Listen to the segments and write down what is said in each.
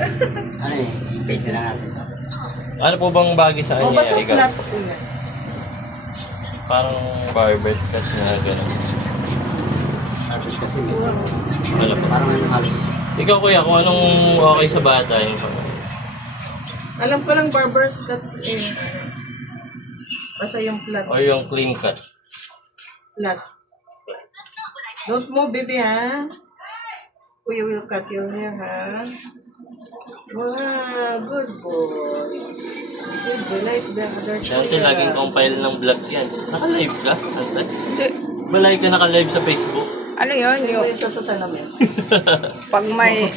Ano eh, i-bake na lang natin ito. Ano po bang bagay sa O, kanya? basta Ikaw? flat po yan. Parang barber's cut na gano'n. Tapos kasi medyo, Wala pa. parang ano halos. Ikaw kuya, kung anong okay sa bata yung Alam ko lang barber's cut eh. Basta yung flat. o yung clean cut. Flat. Don't move, baby, ha? Kuya will cut your hair, ha? Wow, good boy. Good boy, like the other Siyempre, laging compile ng vlog yan. Naka-live ka? Hindi. Balay ka naka-live sa Facebook. Ano yun? Yung Yung, siya sa salamin. pag may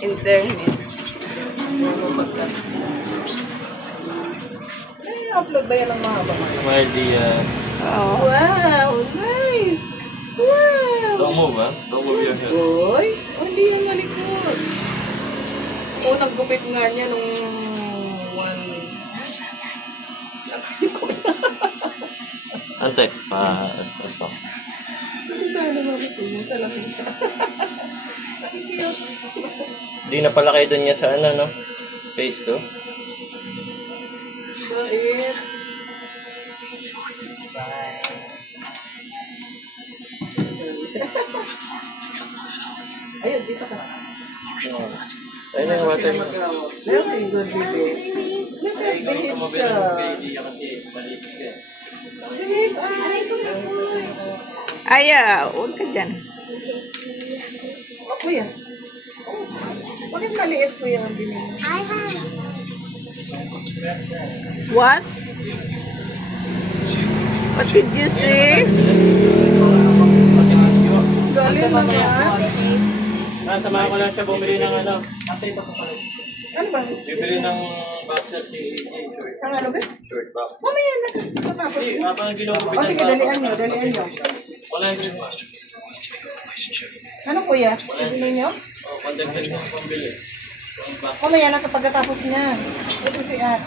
internet. Upload ba yan ng mahaba? Well, di, Oo. Wow, nice! Wow! don't move, ha? Don't move your head. Boy, hindi yan malikot. Unang gupit nga niya nung one... Ante, pa-stop. Hindi tayo naman ito yung salamin siya. Di na pala kayo dun niya sa ano, no? Phase 2. Bait. Ayun, dito ka. Ayun na yung water. Very good, baby. Look at behave siya. Behave, ay. Aya, huwag ka dyan. O, kuya. Oh, bakit maliit po yung binili? What? What did you say? Galing naman. Samahan ko lang siya bumili ng ano. Ano ba? Bibili ng boxer si short. Ang ano ba? Short box. Mamaya na kasi tapos. Hindi, habang O ginugupitan sige, dalian nyo, dalian nyo. Wala yung Ano kuya? Ibili nyo? pandagdag ng pambili. Mamaya na sa pagkatapos niya. Ito si At.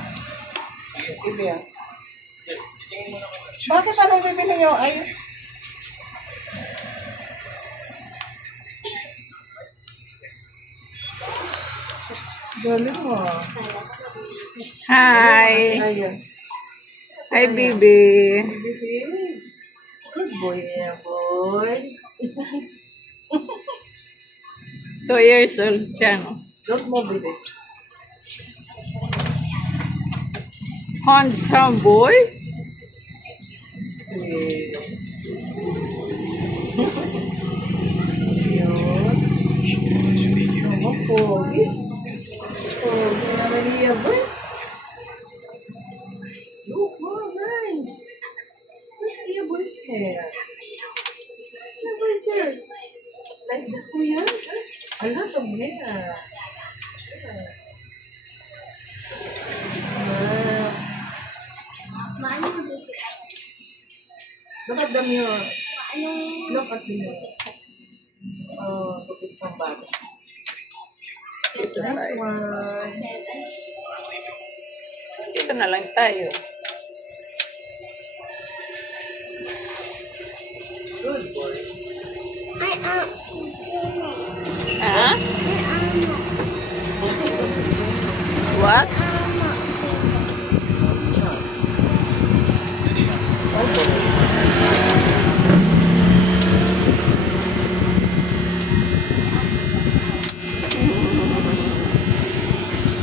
Ibi ah. Bakit anong bibili nyo? Ay, galing mo. Hi. Ayun. Hi, baby. Baby. Good boy niya, boy. 2 years old siya, no? Don't move, baby. Handsome boy. Okay. Yun. Oh, pogi. Pogi naman niya, boy. Look, oh, nice. Where's your boy's hair? Your boy's hair. Like that, kuya? A lot of hair. Look at the mirror. Look at the mirror. Oh, bukit pang bata. Next one. Dito na lang tayo. Good boy. Ha? What?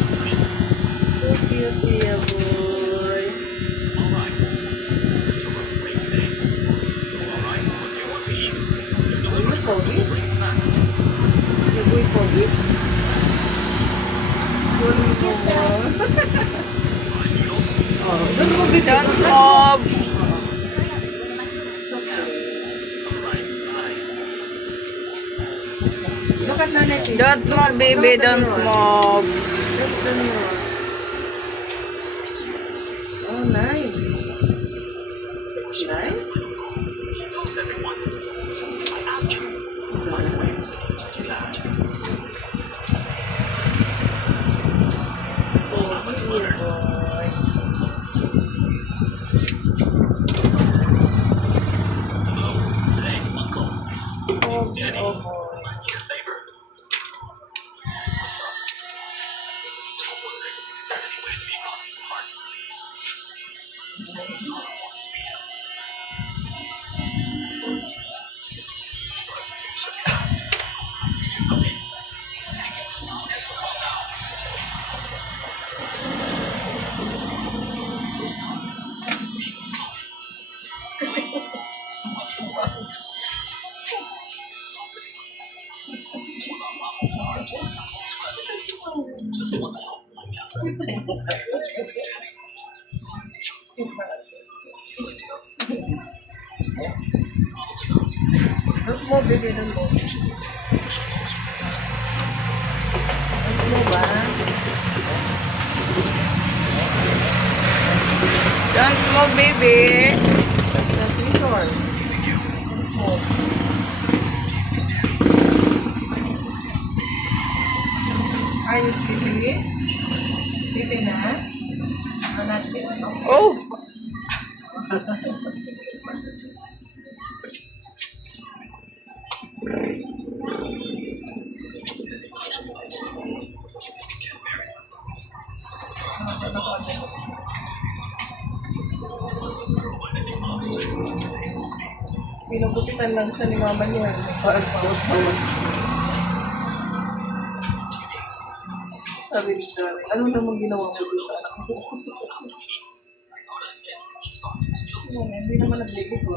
So cute, dear boy. Are you pogi? Your boy pogi? Galing mo. Oh, don't move it. Don't move. Look at Nanay P. Don't move, baby. Don't move. Look at the mirror. Oh, nice. It's nice. Oh, dear boy. Oh, boy. Don't mo, baby, don't mo. Don't mo ba? Don't move, baby. The scissors. Don't mo. Are you sleepy? Sleepy na? Not yet, no? Oh, Pinugupitan lang sa ni mama niya. Nagpapawas-pawas. Sabi ni Johnny, ano namang ginawa mo dito sa anak mo? Hindi naman nag-ligit ko.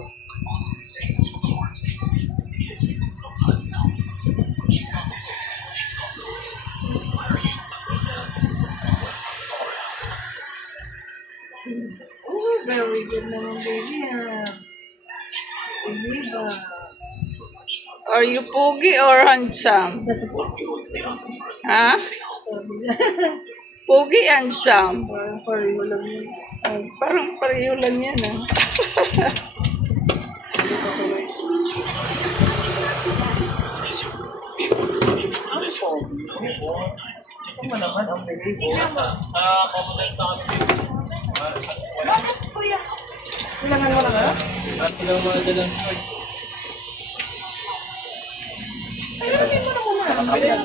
Oh, very good naman, baby. Baby ba? are you pogi or handsome? Ha? Pogi, handsome. Parang pareho lang yun. Oh, parang pareho lang yan, ah. Hindi pa tuloy. Ang pogi. Ito mo naman ang baby ko. Pamunay na kami. Bakit, kuya? Kailangan mo na ba? At lang mga dalang short. Kailangan mo na muna.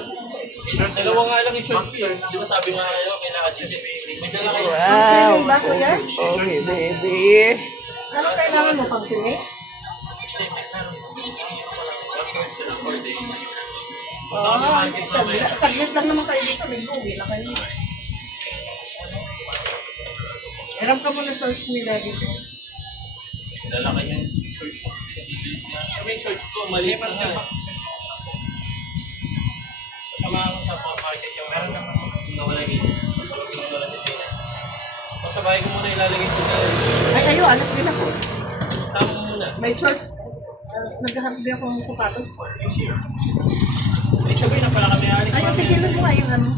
Dalawa nga lang yung short ko. Di ba sabi nga kayo, kailangan siya si baby. May dala kayo. Wow. Ba, kuya? Pogi, baby. Ano kailangan mo pang sini? Saglit lang naman kayo dito. May buwi na kayo. Hiram ka muna search nila dito. Dala kayo yung short ko. May short ko, mali pa nga. Tama ako sa market yung meron naman nawala yung nawala si Pina. Sa bahay ko muna ilalagay ko na. Ay, ayo, anak din ako. Tama mo muna. May shorts. Naghahanap din ako ng sapatos. May sabay na pala kami alis. Ay, tigilan mo nga yung ano.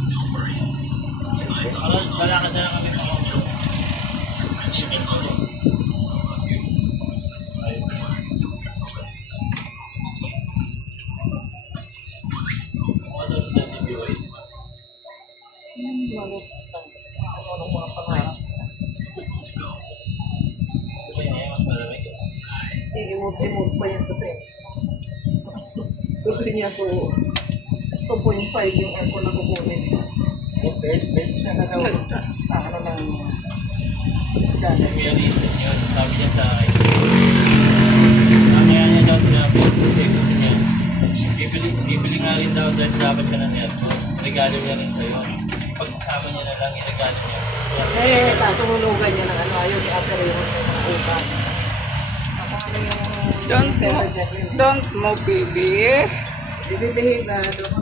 Lalakad na lang kami. Ano mga pangarap. I-emote pa yan kasi. Gusto niya ko 2.5 yung aircon na kukunin. Okay, okay. Siya na daw. Ano lang. Kuya Rizal yun, sabi niya sa akin. Kaya niya daw sinabi, kasi gusto niya. Bibili nga rin daw dahil dapat ka na niya. Regalo niya rin sa'yo. Pagsasama niya na lang, iregalo niya. Eh, tatumunugan niya ng ano. Ayaw ni Ate Raymond ng mga upan. Ako ano yung pera dyan yun. Don't move, baby. Bibibihig na doon mo.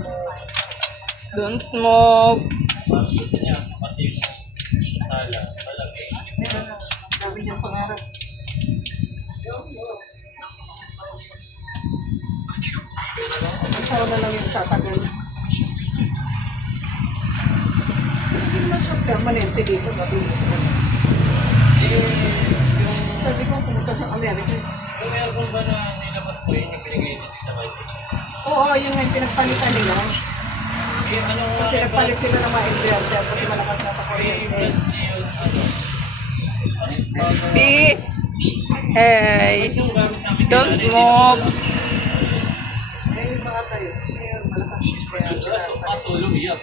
Don't move. Gusto niya, pati yung sala, malaki. Meron na. Sabi niyang pangarap. Ikaw na lang yung tatagal. Hindi naman siya permanente dito. Gabi mo sa kanya. Sabi ko, pumunta sa Amerika. Kung meron ba na nilabas ko yun yung binigay niya sa bahay? Oo, yung may pinagpalitan nila. Kasi nagpalit sila ng mga inverter kasi malakas na sa kuryente. Be. Hey. Don't move. Eh, yung mga tayo, ngayon malakas. Kaso lumiyak.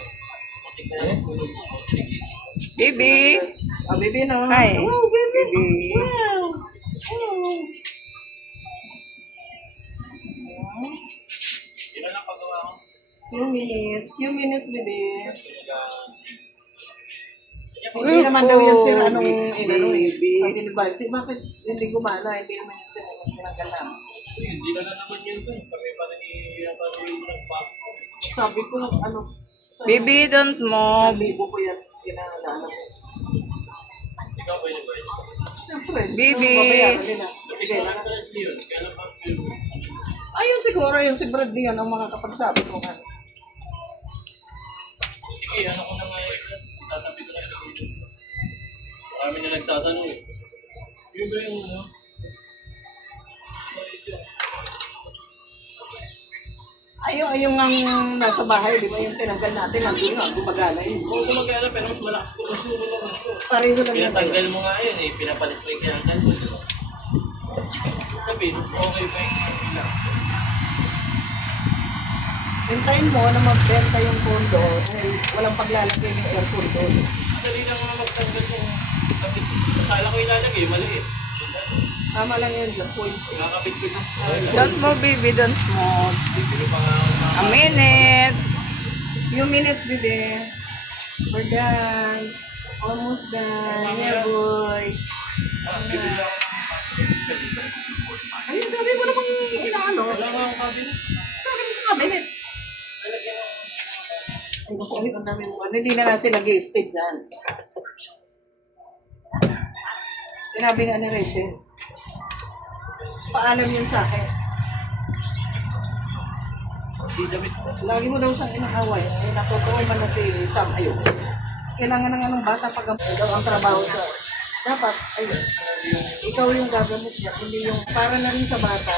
Baby. Ah, baby, no? Hi. Oh, baby. baby. Wow! Oh. Yun na lang pagawa ko. Few minutes, baby. Hindi Hindi naman daw yung sir, Oh, anong, baby. sabi ni Bansi, bakit hindi gumana? Hindi naman yung sir, anong tinanggal namin. Hindi na lang naman yun doon. Kasi parang i-apaloy mo ng pasto. Sabi ko, ano, Baby, don't move. sabi ko yan, kinangalanan. Ikaw ba yun ba yun? Siyempre, Baby. babayaran nila. Sige Ikaw na. sa trans yun. Kaya lang pasto yun. Ayun siguro, yung si Bradley yan ang makakapagsabi ko nga. Sige, ano ko na nga yun. Tatabi ko na yun. Marami na nagtatanong eh. Yun ba yung ano? Ayun ang nasa bahay, di ba yung tinanggal natin, nandun nga, gumagana yun. Oo, gumagana pero mas malakas ko. Mas malakas ko. Pareho lang yun. Pinatanggal mo nga yun eh. Pinapalit mo yung kinanggal mo. Sabi, okay ba yung pila? Hintayin mo na magbenta yung pondo dahil walang paglalagay ng aircon doon. Dali lang mga magtanggal mo. Kapit, sala ko ilalagay, maliit. Tama lang yun, the point. Nakakapit ko yung Don't move, baby, don't move. Bibili pa nga ako ng A minute. Few minutes, baby. We're done. Almost done. Yeah, boy. bibili ako Ayun, dami mo namang inaano. Wala nga ang cabinet. Dami mo sa cabinet. Lalagyan ko. Ay, naku, ang dami mo. Hindi na natin nag-i-stage dyan. Sinabi nga ni Rachel. Paalam yun sa akin. Di damit ko. Lagi mo daw siyang inaaway. Ay, natutuwa man na si Sam. Ayun. Kailangan ng anong bata pag daw ang trabaho sa... Dapat, ayun. Ikaw yung gagamit niya. Hindi yung para na rin sa bata.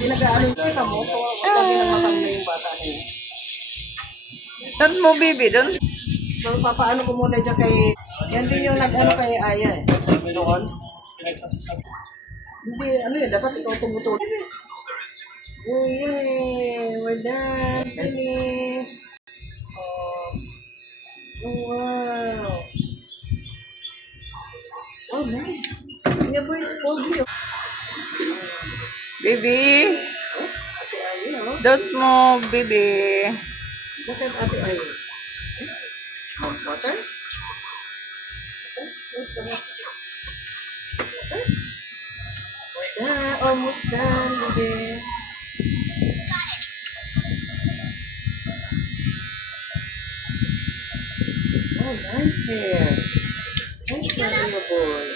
Pinag-aaral ka mo. So, wag na matanggal yung bata na yun. Don't move, baby, don't. So, papaano ko muna dyan kay... Yan din yung nag-ano kay Aya eh. Noon. Pinagsasabi. Hindi, ano yun, dapat ikaw tumutulong. Oh, yay! We're done! Finish! Oh, wow! Oh, nice! Yeah, boys, pogi. Baby, Ate Aya, oh. don't move, baby. Bakit Ate Aya? Water? Almost done, baby. Oh, nice hair. Nice hair, boy.